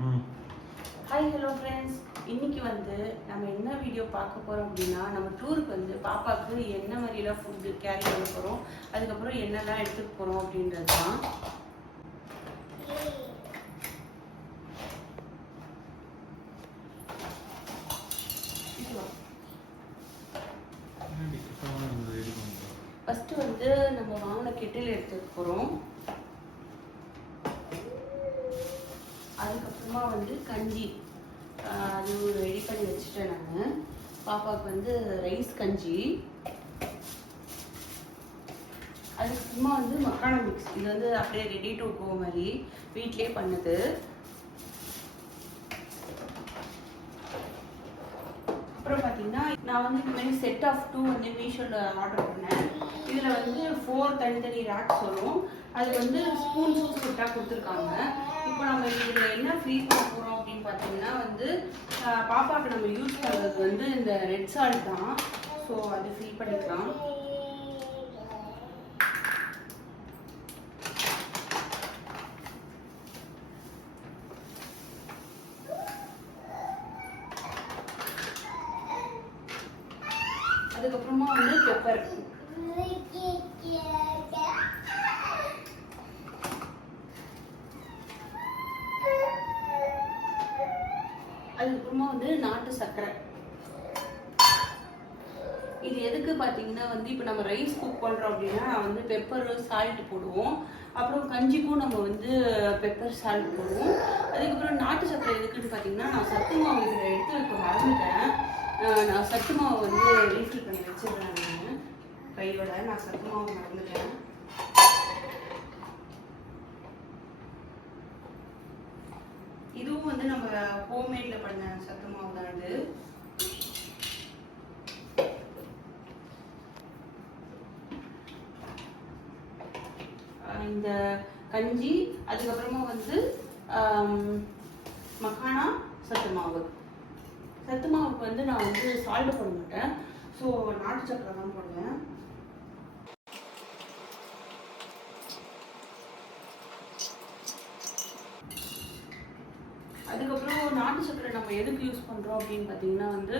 Hi hello friends, இன்னைக்கு வந்து நம்ம என்ன வீடியோ பார்க்க போகிறோம் அப்படின்னா, நம்ம டூருக்கு வந்து பாப்பாவுக்கு என்ன மாதிரிலாம் ஃபுட்டு கேரி பண்ண போகிறோம், அதுக்கப்புறம் என்னெல்லாம் எடுத்துகிட்டு போகிறோம் அப்படின்றது தான். ஃபஸ்ட்டு வந்து நம்ம வாங்கின கெட்டில் எடுத்துகிட்டு போகிறோம். அதுக்கப்புறமா வந்து கஞ்சி அது ரெடி பண்ணி வச்சுட்டேன். நான் பாப்பாவுக்கு வந்து ரைஸ் கஞ்சி, அதுக்கப்புறமா வந்து மக்கானா மிக்ஸ். இது வந்து அப்படியே ரெடி டு கோ மாதிரி வீட்லேயே பண்ணது. அப்புறம் பார்த்தீங்கன்னா நான் வந்து இந்த மாதிரி செட் ஆஃப் 2 வந்து மீஷோவில் ஆர்டர் பண்ணேன். இதில் வந்து 4 தனித்தனி ரேக்ஸ் வரும். அது வந்து ஸ்பூன்ஸும் செட்டாக கொடுத்துருக்காங்க. இப்போ நம்ம இதில் என்ன ஃப்ரீ பண்ண போகிறோம் அப்படின்னு பார்த்தீங்கன்னா வந்து பாப்பாவுக்கு நம்ம யூஸ் பண்ணுறது வந்து இந்த ரெட் சால்ட் தான். ஸோ அது ஃப்ரீ பண்ணிக்கலாம். அதுக்கப்புறமா வந்து பெப்பர், அதுக்கப்புறமா வந்து நாட்டு சர்க்கரை. இது எதுக்கு பார்த்தீங்கன்னா வந்து இப்போ நம்ம ரைஸ் குக் பண்ணுறோம் அப்படின்னா வந்து பெப்பர் சால்ட் போடுவோம். அப்புறம் கஞ்சிக்கும் நம்ம வந்து பெப்பர் சால்ட் போடுவோம். அதுக்கப்புறம் நாட்டு சர்க்கரை எதுக்குன்னு பார்த்தீங்கன்னா, நான் சத்து மாவு இதில் எடுத்து வைக்க மறந்துட்டேன். நான் சத்து மாவு வந்து ரீஃபில் பண்ணி வச்சிடுறேன். நான் கையோட நான் சத்து மாவு மறந்துட்டேன். இதுவும் வந்து நம்ம ஹோம்மேட்ல பண்ண சத்து மாவு தான். அது இந்த கஞ்சி, அதுக்கப்புறமா வந்து மக்கானா சத்து மாவு. சத்து மாவுக்கு வந்து நான் வந்து சால்ட் போட மாட்டேன். ஸோ நாட்டு சக்கரை தான் போடுவேன். அதுக்கப்புறம் நாட்டு சக்கரை நம்ம எதுக்கு யூஸ் பண்ணுறோம் அப்படின்னு பார்த்தீங்கன்னா வந்து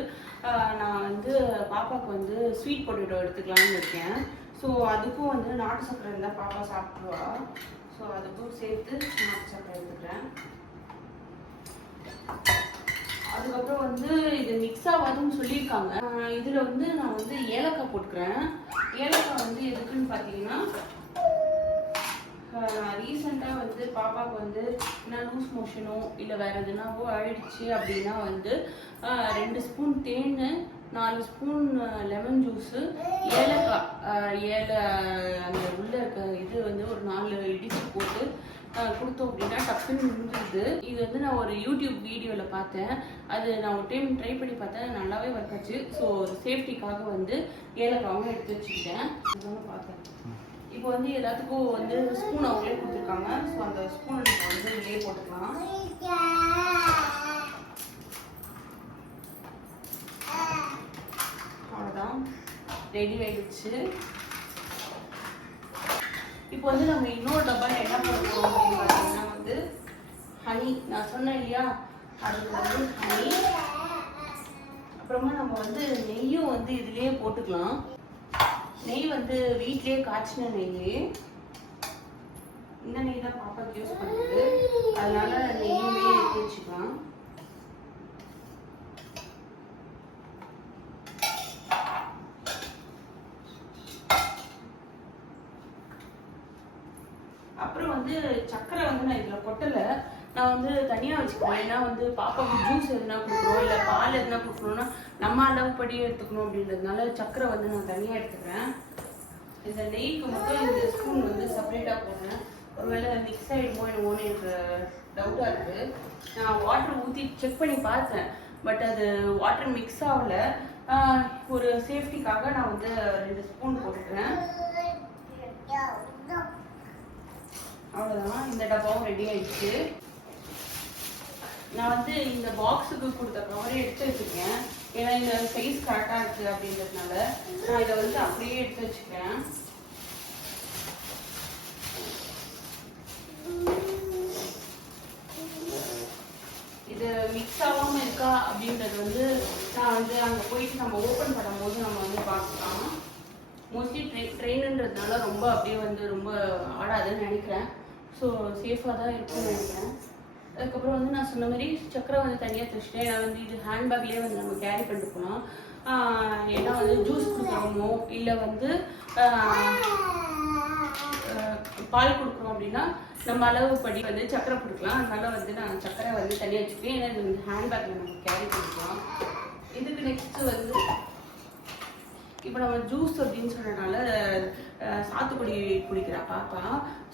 நான் வந்து பாப்பாவுக்கு வந்து ஸ்வீட் பொட்டேட்டோ எடுத்துக்கலாம்னு இருக்கேன். ஸோ அதுக்கும் வந்து நாட்டு சக்கரை இருந்தால் பாப்பா சாப்பிடுவா. ஸோ அதுக்கும் சேர்த்து நாட்டு சக்கரை எடுத்துக்கிறேன். அதுக்கப்புறம் வந்து இது மிக்ஸ் ஆகாதுன்னு சொல்லியிருக்காங்க. இதில் வந்து நான் வந்து ஏலக்காய் போட்டுக்கிறேன். ஏலக்காய் வந்து எதுக்குன்னு பார்த்தீங்கன்னா, ரீசெண்டாக வந்து பாப்பாவுக்கு வந்து என்ன லூஸ் மோஷனோ இல்லை வேறு எதுனாவோ ஆயிடுச்சு அப்படின்னா வந்து 2 ஸ்பூன் தேன், 4 ஸ்பூன் லெமன் ஜூஸு, ஏலக்காய் அந்த உள்ள இருக்க இது வந்து ஒரு 4 இடிச்சு போட்டு கொடுத்தோம் அப்படின்னா டக்குன்னு முடிஞ்சுது. இது வந்து நான் ஒரு யூடியூப் வீடியோவில் பார்த்தேன். அது நான் ஒரு டைம் ட்ரை பண்ணி பார்த்தேன், நல்லாவே ஒர்க் ஆச்சு. ஸோ சேஃப்டிக்காக வந்து ஏலக்காவும் எடுத்து வச்சுக்கிட்டேன். அதுதான் பார்த்தேன். இப்போ வந்து எல்லாத்துக்கும் வந்து ஸ்பூன் அவங்களே கொடுத்துருக்காங்க. ஸோ அந்த ஸ்பூன் நம்ம வந்து வெளியே போட்டுக்கலாம். அவ்வளோதான், ரெடி ஆயிடுச்சு. இப்போ வந்து நம்ம இன்னொரு டப்பாவில் என்ன பண்ண போகிறோம் அப்படின்னு பார்த்தீங்கன்னா வந்து ஹனி. நான் சொன்னேன் இல்லையா, அதுக்கு வந்து ஹனி. அப்புறமா நம்ம வந்து நெய்யும் வந்து இதுலேயே போட்டுக்கலாம். நெய் வந்து வீட்லேயே காய்ச்சின நெய். இந்த நெய் தான் பாப்பாக்கு யூஸ் பண்ணுறது, அதனால நெய்யுமே எடுத்து வச்சுக்கலாம். அப்புறம் வந்து சக்கரை வந்து நான் இதில் கொட்டலை, நான் வந்து தனியாக வச்சுக்குவேன். ஏன்னா வந்து பாப்பாவுக்கு ஜூஸ் எதுனா கொடுக்குறோம் இல்லை பால் எதுனா கொடுக்குறோன்னா நம்ம அளவுப்படி எடுத்துக்கணும் அப்படின்றதுனால சக்கரை வந்து நான் தனியாக எடுத்துக்கிறேன். இந்த நெய்க்கு மட்டும் இந்த ஸ்பூன் வந்து செப்பரேட்டாக போடுறேன். ஒருவேளை மிக்ஸ் ஆகிடுமோ என்னமோன்னு எனக்கு டவுட்டாக இருக்குது. நான் வாட்டர் ஊற்றி செக் பண்ணி பார்த்தேன், பட் அது வாட்டர் மிக்ஸ் ஆகலை. ஒரு சேஃப்டிக்காக நான் வந்து 2 ஸ்பூன் போட்டுக்கிறேன். அவ்வளோதான், இந்த டப்பாவும் ரெடி ஆயிடுச்சு. நான் வந்து இந்த பாக்ஸுக்கு கொடுத்த கவரே எடுத்து வச்சுருக்கேன். ஏன்னா இந்த சைஸ் கரெக்டாக இருக்குது அப்படின்றதுனால நான் இதை வந்து அப்படியே எடுத்து வச்சுக்கிறேன். இருக்கா அப்படின்றது வந்து நான் வந்து அங்கே போயிட்டு நம்ம ஓப்பன் பண்ணும்போது நம்ம வந்து பார்க்கலாம். மோஸ்ட்லி ட்ரெயினுன்றதுனால ரொம்ப அப்படியே வந்து ரொம்ப ஆடாதுன்னு நினைக்கிறேன். ஸோ சேஃபாக தான் இருக்கும்னு நினைக்கிறேன். அதுக்கப்புறம் வந்து நான் சொன்ன மாதிரி சக்கரை வந்து தனியாக தைச்சிட்டேன். ஏன்னா வந்து இது ஹேண்ட்பேக்லேயே வந்து நம்ம கேரி பண்ணிட்டு போகலாம். ஏன்னா வந்து ஜூஸ் கொடுக்குறோமோ இல்லை வந்து பால் கொடுக்குறோம் அப்படின்னா நம்ம அளவு படி வந்து சக்கரை கொடுக்கலாம். அதனால வந்து நான் சக்கரை வந்து தனியாக வச்சுக்கிறேன். ஏன்னா இது வந்து ஹேண்ட்பேக்கில் நம்ம கேரி பண்ணிக்கலாம். இதுக்கு நெக்ஸ்ட்டு வந்து இப்போ நம்ம ஜூஸ் அப்படின்னு சொன்னதுனால சாத்துக்குடி குடிக்கிறா பாப்பா.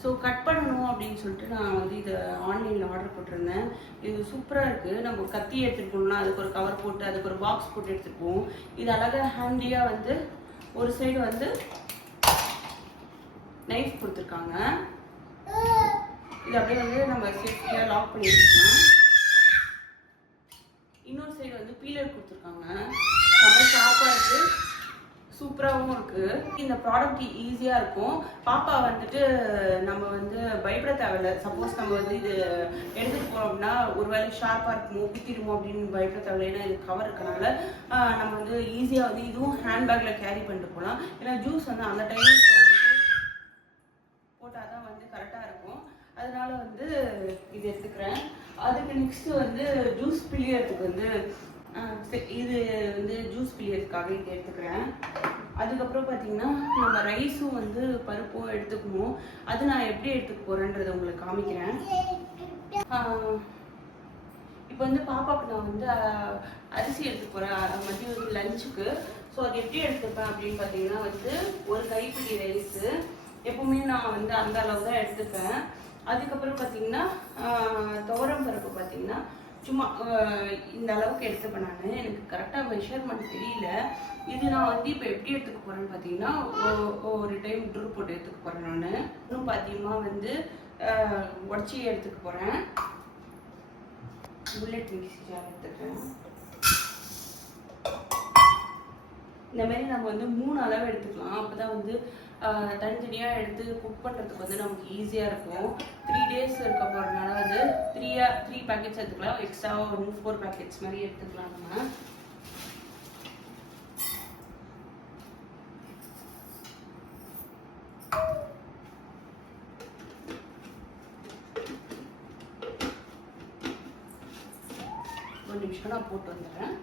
ஸோ கட் பண்ணணும் அப்படின்னு சொல்லிட்டு நான் வந்து இதை ஆன்லைனில் ஆர்டர் போட்டிருந்தேன். இது சூப்பராக இருக்குது. நம்ம கத்தி எடுத்துகிட்டு போகணும்னா அதுக்கு ஒரு கவர் போட்டு அதுக்கு ஒரு பாக்ஸ் போட்டு எடுத்துகிட்டு போவோம். இது அழகாக ஹேண்டியாக வந்து ஒரு சைடு வந்து நைஃப் கொடுத்துருக்காங்க. இது அப்படியே வந்து நம்ம சேஃப்டியாக லாக் பண்ணி வச்சுக்கலாம். இன்னொரு சைடு வந்து பீலர் கொடுத்துருக்காங்க. ரொம்ப ஷார்ப்பாக இருக்குது, சூப்பராகவும் இருக்குது. இந்த ப்ராடக்ட் ஈஸியாக இருக்கும். பாப்பா வந்துட்டு நம்ம வந்து பயப்பட தேவையில்லை. சப்போஸ் நம்ம வந்து இது எடுத்துகிட்டு போகிறோம் அப்படின்னா ஒரு வேளை ஷார்ப்பாக இருக்குமோ குத்திடுமோ அப்படின்னு பயப்பட தேவையில்லை. ஏன்னா இது கவர் இருக்கனால நம்ம வந்து ஈஸியாக வந்து இதுவும் ஹேண்ட்பேக்கில் கேரி பண்ணிட்டு போகலாம். ஏன்னா ஜூஸ் வந்து அந்த டைமுக்கு வந்து போட்டால் தான் வந்து கரெக்டாக இருக்கும். அதனால வந்து இது எடுத்துக்கிறேன். அதுக்கு நெக்ஸ்ட்டு வந்து ஜூஸ் பிழியறதுக்கு வந்து இது வந்து ஜூஸ் பிழியறதுக்காக இது எடுத்துக்கிறேன். அதுக்கப்புறம் பார்த்தீங்கன்னா நம்ம ரைஸும் வந்து பருப்பும் எடுத்துக்கணும். அது நான் எப்படி எடுத்துக்க போகிறேன்றதை உங்களுக்கு காமிக்கிறேன். இப்போ வந்து பாப்பாவுக்கு நான் வந்து அரிசி எடுத்துக்க போகிறேன் மதியம் லஞ்சுக்கு. ஸோ அது எப்படி எடுத்துப்பேன் அப்படின்னு பார்த்தீங்கன்னா வந்து ஒரு கைப்பிடி ரைஸு எப்பவுமே நான் வந்து அந்த அளவு தான் எடுத்துப்பேன். அதுக்கப்புறம் பார்த்தீங்கன்னா துவரம் பருப்பு பார்த்தீங்கன்னா சும்மா இந்த அளவுக்கு எடுத்துப்பேன் நான். எனக்கு கரெக்டாக மெஷர்மெண்ட் தெரியல. இது நான் வந்து இப்போ எப்படி எடுத்துக்க போகிறேன்னு பார்த்தீங்கன்னா ஒரு டைம் ட்ரூ போட்டு எடுத்துக்க போகிறேன். நான் இன்னும் பார்த்தீங்கன்னா வந்து உடச்சி எடுத்துக்க போகிறேன். புல்லட் மிக்ஸி ஜார் எடுத்துக்கிறேன். இந்த மாதிரி நம்ம வந்து 3 அளவு எடுத்துக்கலாம். அப்போ தான் வந்து தனித்தனியாக எடுத்து குக் பண்ணுறதுக்கு வந்து நமக்கு ஈஸியாக இருக்கும். 3 days இருக்க போகிறதுனால வந்து 3 பேக்கெட்ஸ் எடுத்துக்கலாம். எக்ஸ்ட்ராவாக வந்து 4 பேக்கெட்ஸ் மாதிரி எடுத்துக்கலாம். நம்ம ஒரு நிமிஷம் நான் போட்டு வந்துடுறேன்.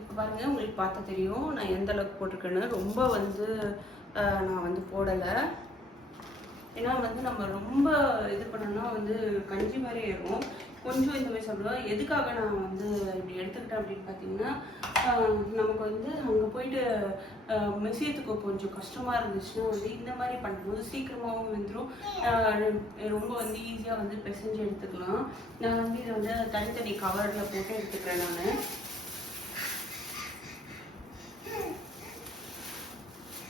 இப்போ பாருங்கள், உங்களுக்கு பார்த்தா தெரியும் நான் எந்த அளவுக்கு போட்டிருக்கேன்னு. ரொம்ப வந்து நான் வந்து போடலை. ஏன்னா வந்து நம்ம ரொம்ப இது பண்ணோம்னா வந்து கஞ்சி மாதிரி ஆயிடும். கொஞ்சம் இந்த மாதிரி சாப்பிடுவோம். எதுக்காக நான் வந்து இப்படி எடுத்துக்கிட்டேன் அப்படின்னு பார்த்தீங்கன்னா நமக்கு வந்து அங்கே போயிட்டு மெசியத்துக்கு கொஞ்சம் கஷ்டமாக இருந்துச்சுன்னா வந்து இந்த மாதிரி பண்ணும்போது சீக்கிரமாகவும் வந்துடும். ரொம்ப வந்து ஈஸியாக வந்து பிசைஞ்சு எடுத்துக்கலாம். நான் வந்து இதை வந்து தனித்தனி கவரில் போட்டு எடுத்துக்கிறேன். நான்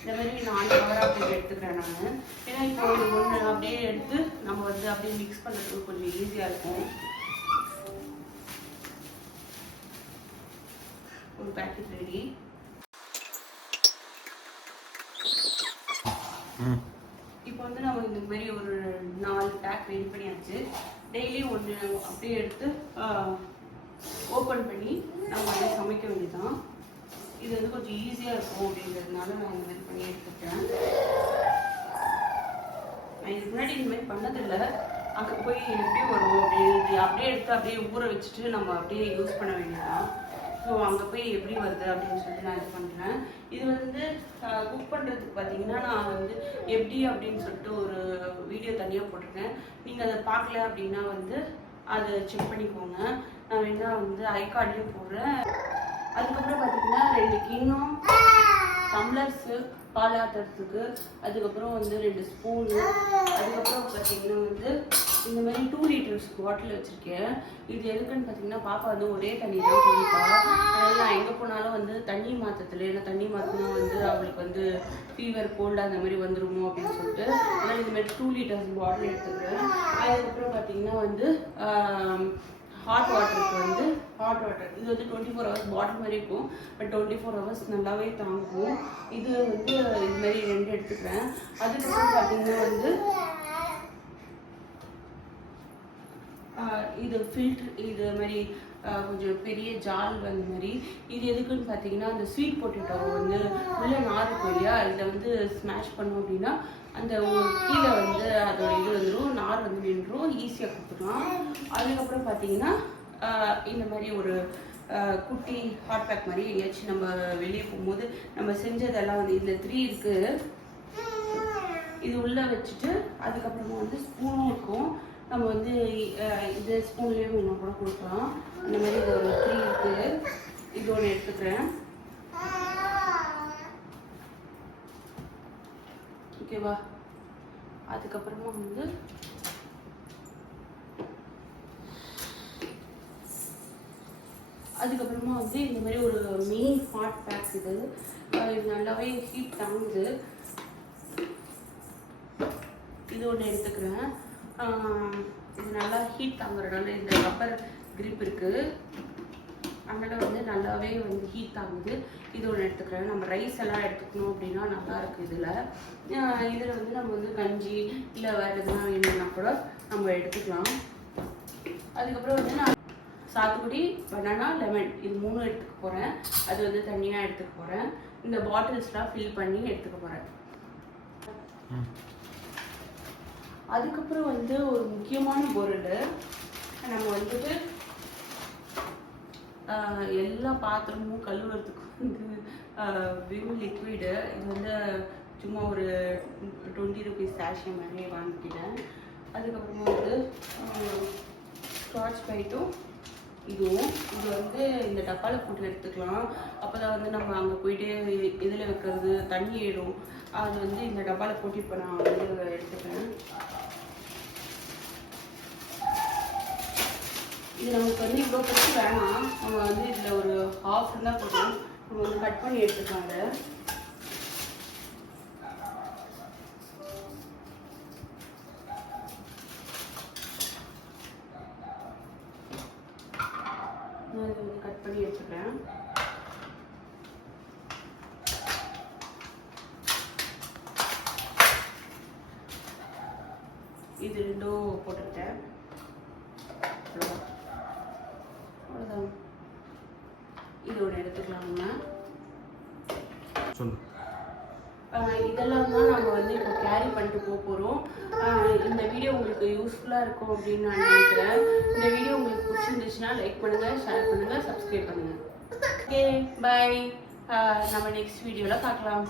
இந்த மாதிரி 4 கவராக போட்டு எடுத்துக்கிறேன் நான். ஏன்னா இப்போ ஒன்று அப்படியே எடுத்து நம்ம வந்து அப்படியே மிக்ஸ் பண்ணுறதுக்கு கொஞ்சம் ஈஸியாக இருக்கும். ஒரு பேக்கெட் ரெடி. இப்போ வந்து நம்ம இந்த மாதிரி ஒரு 4 பேக் ரெடி பண்ணியாச்சு. டெய்லி ஒன்று அப்படியே எடுத்து ஓப்பன் பண்ணி நம்ம வந்து சமைக்க வேண்டியதுதான். இது வந்து கொஞ்சம் ஈஸியாக இருக்கும் அப்படின்றதுனால நான் இந்த மாதிரி பண்ணி எடுத்துக்கிறேன். நான் இதுக்கு முன்னாடி இந்த மாதிரி பண்ணதில்லை. அங்கே போய் எப்படி வரும் அப்படி அப்படியே எடுத்து அப்படியே ஊற வச்சுட்டு நம்ம அப்படியே யூஸ் பண்ண வேண்டியதான். ஸோ அங்கே போய் எப்படி வருது அப்படின்னு சொல்லிட்டு நான் இது பண்ணுறேன். இது வந்து குக் பண்ணுறதுக்கு பார்த்தீங்கன்னா நான் வந்து எப்படி அப்படின்னு சொல்லிட்டு ஒரு வீடியோ தனியாக போட்டிருக்கேன். நீங்கள் அதை பார்க்கல அப்படின்னா வந்து அதை செக் பண்ணிக்கோங்க. நான் வேணா வந்து ஐகார்ட்லேயும் போடுறேன். அதுக்கப்புறம் பார்த்தீங்கன்னா 2 கிண்ணம், டம்ளர்ஸு பால் ஆட்டுறதுக்கு, அதுக்கப்புறம் வந்து 2 ஸ்பூனு, அதுக்கப்புறம் பார்த்தீங்கன்னா வந்து இந்த மாதிரி 2 liters பாட்டில் வச்சுருக்கேன். இது எதுக்குன்னு பார்த்தீங்கன்னா பாப்பா வந்து ஒரே தண்ணி தான் குடிப்பா. அதனால் நான் எங்கே போனாலும் வந்து தண்ணி மாற்றத்துல, ஏன்னா தண்ணி மாற்றினா வந்து அவளுக்கு வந்து ஃபீவர் கோல்டு அந்த மாதிரி வந்துடுமோ அப்படின்னு சொல்லிட்டு அதனால் இந்த மாதிரி 2 liters பாட்டில் எடுத்துக்கிறேன். அதுக்கப்புறம் பார்த்தீங்கன்னா வந்து ஹாட் வாட்டருக்கு வந்து ஹாட் வாட்டர். இது வந்து 24 hours பாட்டில் மாதிரி இருக்கும், பட் 24 hours நல்லாவே தாங்கும். இது வந்து இது மாதிரி 2 எடுத்துக்கிறேன். அதுக்கப்புறம் பார்த்தீங்கன்னா வந்து இது ஃபில்ட்ரு, இது மாதிரி கொஞ்சம் பெரிய ஜால் அந்த மாதிரி. இது எதுக்குன்னு பார்த்தீங்கன்னா அந்த ஸ்வீட் பொட்டேட்டோ வந்து உள்ள நார் இருக்கும் இல்லையா, இதில் வந்து ஸ்மாஷ் பண்ணோம் அப்படின்னா அந்த கீழே வந்து அதோட இது வந்துடும், நார் வந்து நின்றுடும், ஈஸியாக கொடுத்துக்கலாம். அதுக்கப்புறம் பார்த்தீங்கன்னா இந்த மாதிரி ஒரு குட்டி ஹாட் பேக் மாதிரி எங்கேயாச்சும் நம்ம வெளியே போகும்போது நம்ம செஞ்சதெல்லாம் வந்து இதில் 3 இருக்குது, இது உள்ளே வச்சுட்டு அதுக்கப்புறமா வந்து ஸ்பூனும் இருக்கும். நம்ம வந்து இது ஸ்பூன்லேயே வேணும் கூட கொடுக்கலாம். அந்த மாதிரி இது ஒரு 3 இருக்குது, இது ஒன்று எடுத்துக்கிறேன். ஓகேவா? அதுக்கப்புறமா வந்து இந்த மாதிரி ஒரு மினி ஹாட் பேக். இது நல்லாவே ஹீட் தாங்குது. இது ஒன்று எடுத்துக்கிறேன். இது நல்லா ஹீட் தாங்குறதுனால இந்த ரப்பர் கிரிப் இருக்குது, அதனால் வந்து நல்லாவே வந்து ஹீட் தாங்குது. இது ஒன்று எடுத்துக்கிறேன். நம்ம ரைஸ் எல்லாம் எடுத்துக்கணும் அப்படின்னா நல்லா இருக்குது. இதில் வந்து நம்ம வந்து கஞ்சி இல்லை வேறு எதுனா வேணும்னா கூட நம்ம எடுத்துக்கலாம். அதுக்கப்புறம் வந்து நான் சாத்துக்குடி, பனானா, லெமன் இது 3 எடுத்துக்க போகிறேன். அது வந்து தனியாக எடுத்துக்க போகிறேன். இந்த பாட்டில்ஸ்லாம் ஃபில் பண்ணி எடுத்துக்க போகிறேன். அதுக்கப்புறம் வந்து ஒரு முக்கியமான பொருள், நம்ம வந்துட்டு எல்லா பாத்திரமும் கழுவுறதுக்கு வந்து விம் லிக்விடு. இது வந்து சும்மா ஒரு 20 rupees சாஷே மாதிரி வாங்கிக்கிட்டேன். அதுக்கப்புறமா வந்து ஸ்காட்ச் ப்ரைட்டும் இதுவும். இது வந்து இந்த டப்பாவில் போட்டு எடுத்துக்கலாம். அப்போ தான் வந்து நம்ம அங்கே போயிட்டு இதில் வைக்கிறது தண்ணி ஏறும். அது வந்து இந்த டப்பாவில் போட்டு இப்போ நான் வந்து எடுத்துக்கிறேன். இது நமக்கு வந்து இவ்வளோ பெருசு வேணாம், நம்ம வந்து இதில் ஒரு ஹாஃப் இருந்தால் போதும். நம்ம வந்து கட் பண்ணி எடுத்துக்கலாங்க. நான் இதை வந்து கட் பண்ணி எடுத்துக்கிறேன். இது 2 போட்டுக்கிட்டேன். அவ்வளோதான். இது ஒன்று எடுத்துக்கலாம். இதெல்லாம் தான் நம்ம வந்து இப்போ கேரி பண்ணிட்டு போக போகிறோம். இந்த வீடியோ உங்களுக்கு யூஸ்ஃபுல்லாக இருக்கும் அப்படின்னு நான் நினைக்கிறேன். இந்த வீடியோ உங்களுக்கு பிடிச்சிருந்துச்சுன்னா லைக் பண்ணுங்கள், ஷேர் பண்ணுங்கள், சப்ஸ்கிரைப் பண்ணுங்கள். Okay, by. நம்ம நெக்ஸ்ட் வீடியோவில் பார்க்கலாம்.